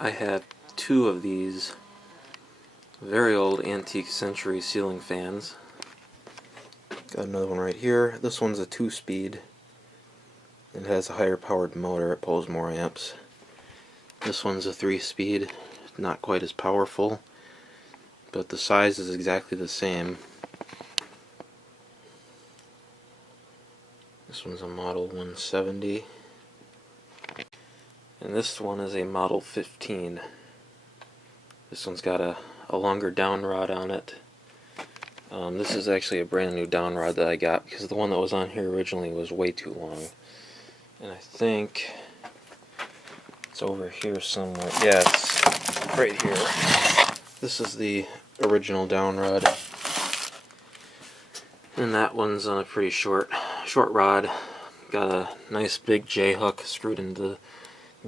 I have two of these very old antique century ceiling fans. Got another one right here. This one's a 2-speed. It has a higher powered motor, it pulls more amps. This one's a 3-speed, not quite as powerful, but the size is exactly the same. This one's a model 170. And this one is a model 15. This one's got a longer down rod on it. This is actually a brand new down rod that I got because the one that was on here originally was way too long. And I think it's over here somewhere. Yeah, it's right here. This is the original down rod. And that one's on a pretty short rod. Got a nice big J-hook screwed into the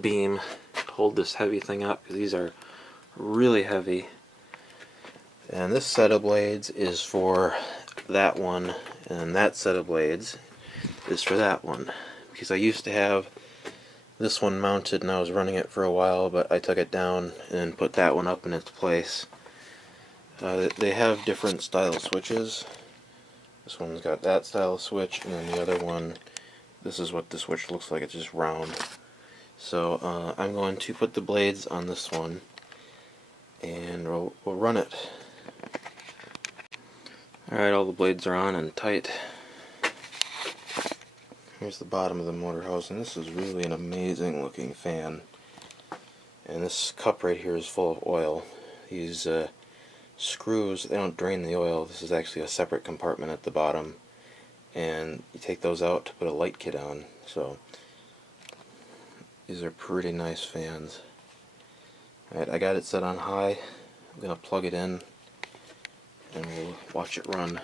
beam to hold this heavy thing up, because these are really heavy. And this set of blades is for that one, and that set of blades is for that one. Because I used to have this one mounted and I was running it for a while, but I took it down and put that one up in its place. They have different style switches. This one's got that style switch, and then the other one, this is what the switch looks like, it's just round. So I'm going to put the blades on this one and we'll run it. Alright, all the blades are on and tight. Here's the bottom of the motor housing. This is really an amazing looking fan. And this cup right here is full of oil. These screws, they don't drain the oil. This is actually a separate compartment at the bottom. And you take those out to put a light kit on. So these are pretty nice fans. Alright, I got it set on high. I'm going to plug it in and we'll watch it run.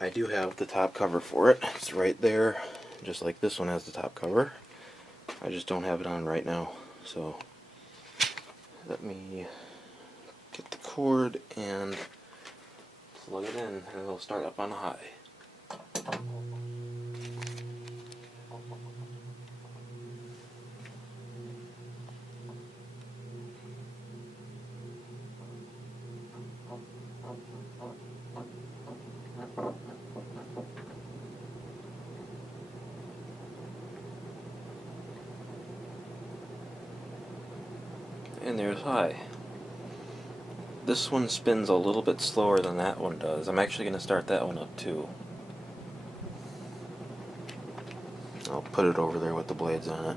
I do have the top cover for it. It's right there, just like this one has the top cover. I just don't have it on right now. So let me get the cord and plug it in, and it'll start up on high. And there's high. This one spins a little bit slower than that one does. I'm actually going to start that one up too. I'll put it over there with the blades on it.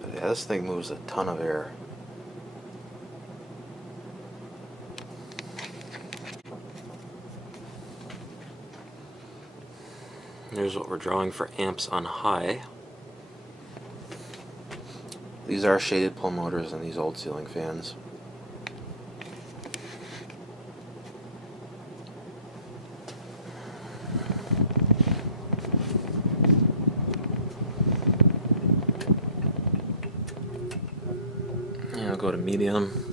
But yeah, this thing moves a ton of air. Here's what we're drawing for amps on high. These are shaded pull motors in these old ceiling fans. And I'll go to medium.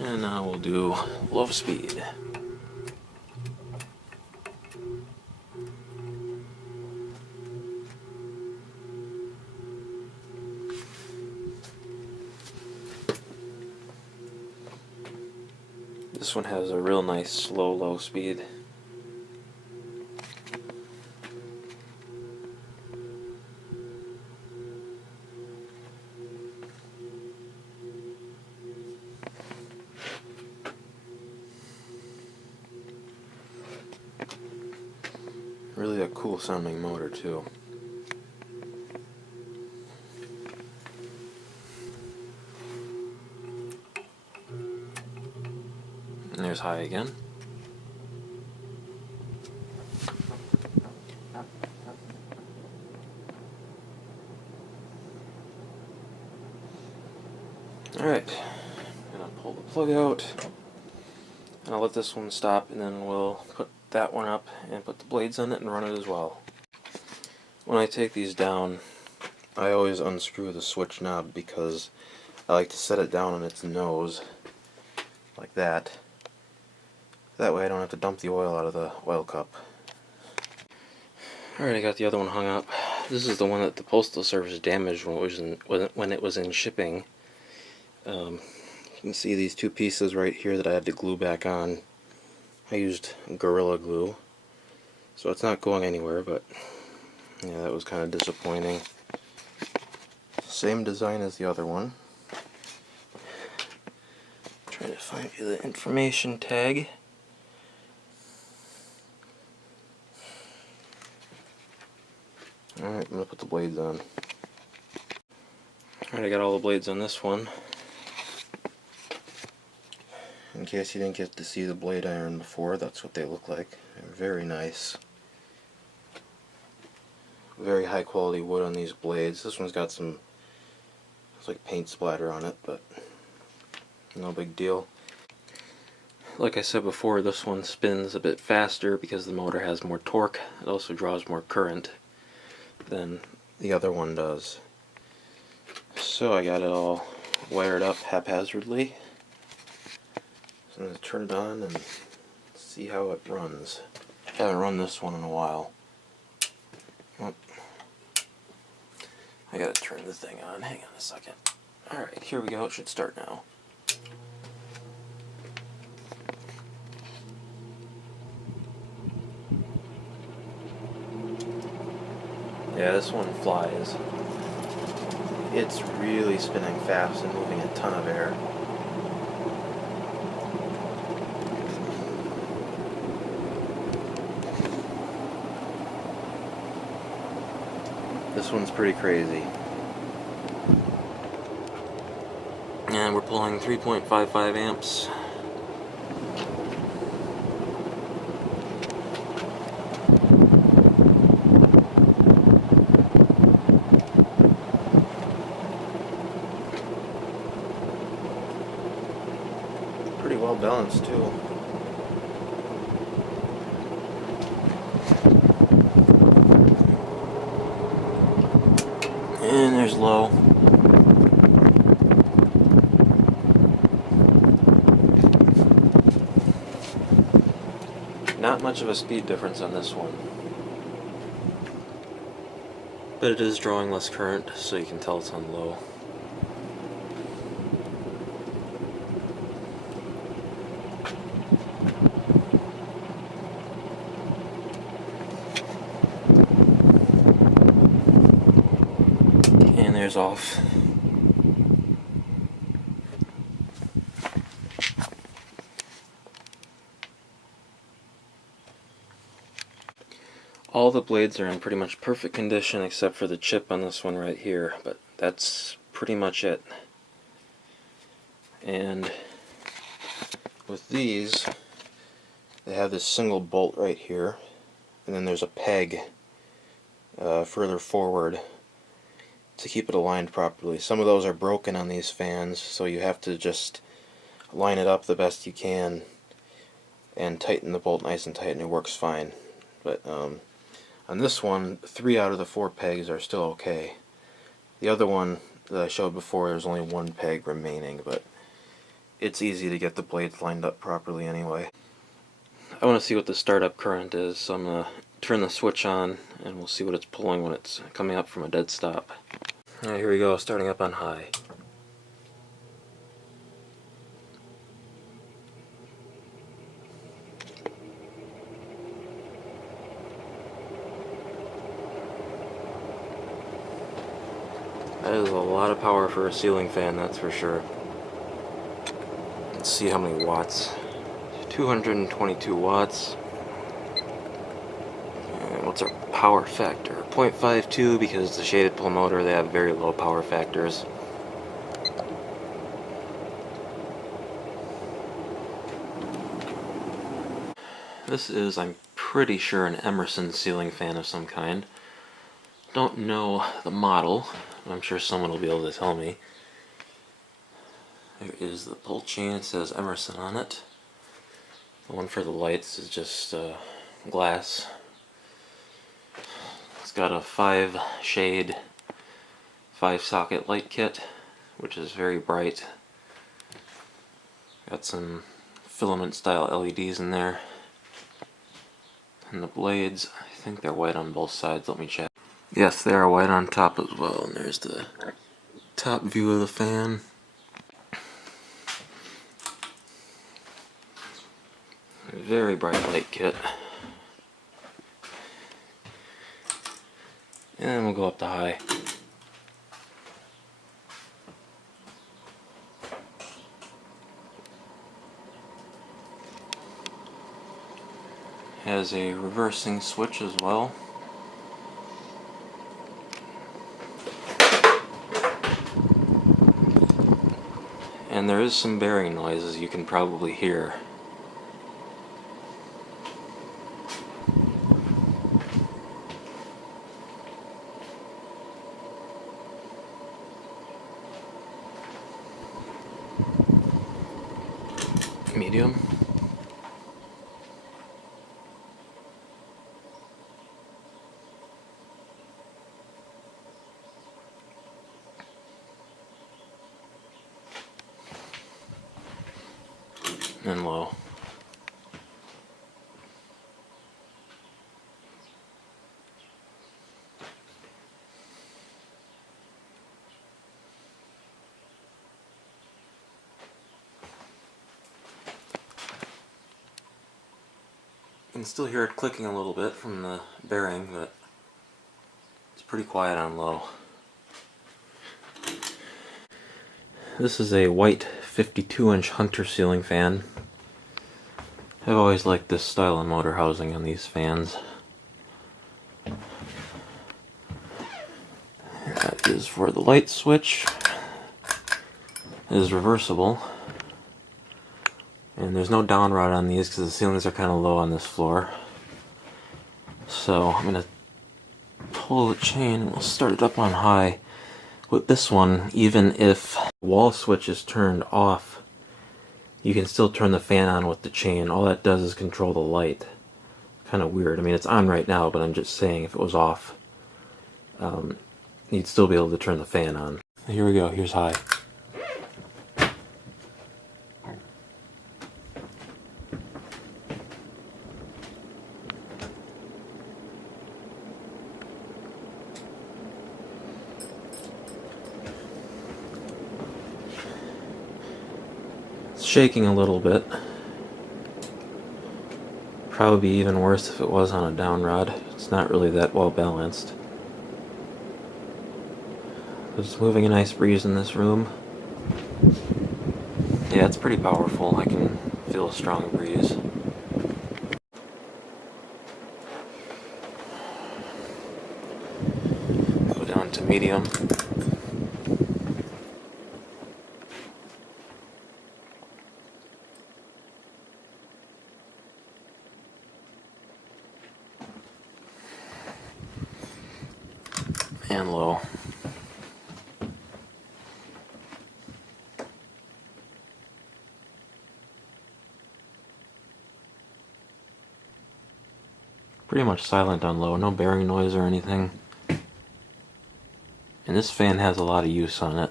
And now we'll do low speed. This one has a real nice slow low speed. Really a cool sounding motor too. And there's high again. Alright, I'm gonna pull the plug out. And I'll let this one stop, and then we'll put that one up and put the blades on it and run it as well. When I take these down, I always unscrew the switch knob because I like to set it down on its nose like that. That way I don't have to dump the oil out of the oil cup. Alright, I got the other one hung up. This is the one that the Postal Service damaged when it was in shipping. You can see these two pieces right here that I had to glue back on. I used Gorilla Glue, so it's not going anywhere, but yeah, that was kind of disappointing. Same design as the other one. Trying to find you the information tag. Alright, I'm going to put the blades on. Alright, I got all the blades on this one. In case you didn't get to see the blade iron before, that's what they look like. They're very nice. Very high quality wood on these blades. This one's got some, it's like paint splatter on it, but no big deal. Like I said before, this one spins a bit faster because the motor has more torque. It also draws more current than the other one does. So I got it all wired up haphazardly. So I'm going to turn it on and see how it runs. I haven't run this one in a while. Oh. I gotta turn the thing on. Hang on a second. Alright, here we go. It should start now. Yeah, this one flies. It's really spinning fast and moving a ton of air. This one's pretty crazy. And we're pulling 3.55 amps. Pretty well balanced too. And there's low. Not much of a speed difference on this one. But it is drawing less current, so you can tell it's on low. And there's off. All the blades are in pretty much perfect condition except for the chip on this one right here, but that's pretty much it. And with these, they have this single bolt right here, and then there's a peg further forward to keep it aligned properly. Some of those are broken on these fans, so you have to just line it up the best you can and tighten the bolt nice and tight, and it works fine. But on this one, 3 out of the 4 pegs are still okay. The other one that I showed before, there's only 1 peg remaining, but it's easy to get the blades lined up properly anyway. I want to see what the startup current is, so I'm going to turn the switch on and we'll see what it's pulling when it's coming up from a dead stop. Alright, here we go, starting up on high. That is a lot of power for a ceiling fan, that's for sure. Let's see how many watts. 222 watts. And what's our power factor? 0.52, because the shaded pull motor, they have very low power factors. This is, I'm pretty sure, an Emerson ceiling fan of some kind. Don't know the model. I'm sure someone will be able to tell me. There is the pull chain. It says Emerson on it. The one for the lights is just glass. It's got a 5-shade, 5-socket light kit, which is very bright. Got some filament style LEDs in there. And the blades, I think they're white on both sides. Let me check. Yes, they are white on top as well. And there's the top view of the fan. Very bright light kit. And then we'll go up to high. Has a reversing switch as well. And there is some bearing noise, as you can probably hear. Medium. And low. You can still hear it clicking a little bit from the bearing, but it's pretty quiet on low. This is a white 52-inch Hunter ceiling fan. I've always liked this style of motor housing on these fans. That is for the light switch. It is reversible. And there's no down rod on these because the ceilings are kind of low on this floor. So I'm going to pull the chain and we'll start it up on high. With this one, even if the wall switch is turned off, you can still turn the fan on with the chain. All that does is control the light. Kind of weird. I mean, it's on right now, but I'm just saying if it was off, you'd still be able to turn the fan on. Here we go. Here's high. Shaking a little bit. Probably be even worse if it was on a down rod. It's not really that well balanced. It's moving a nice breeze in this room. Yeah, it's pretty powerful. I can feel a strong breeze. Go down to medium. And low. Pretty much silent on low, no bearing noise or anything. And this fan has a lot of use on it.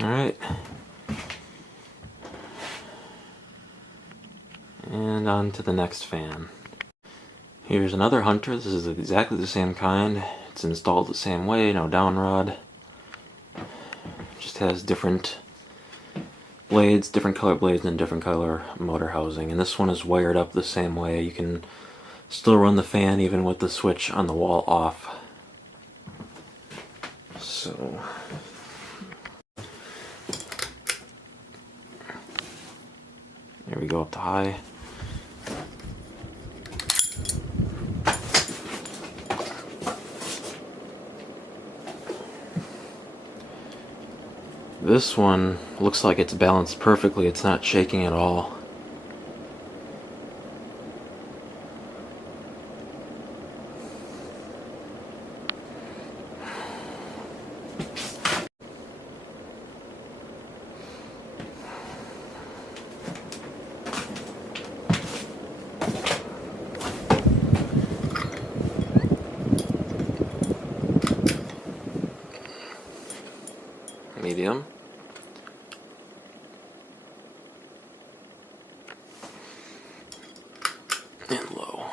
Alright. And on to the next fan. Here's another Hunter. This is exactly the same kind. It's installed the same way, no down rod. Just has different blades, different color blades, and different color motor housing. And this one is wired up the same way. You can still run the fan even with the switch on the wall off. So here we go up to high. This one looks like it's balanced perfectly. It's not shaking at all. medium. And low.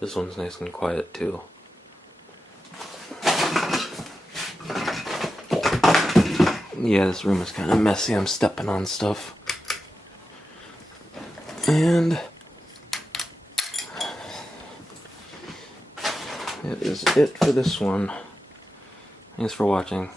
This one's nice and quiet too. Yeah, this room is kind of messy. I'm stepping on stuff. And that is it for this one. Thanks for watching.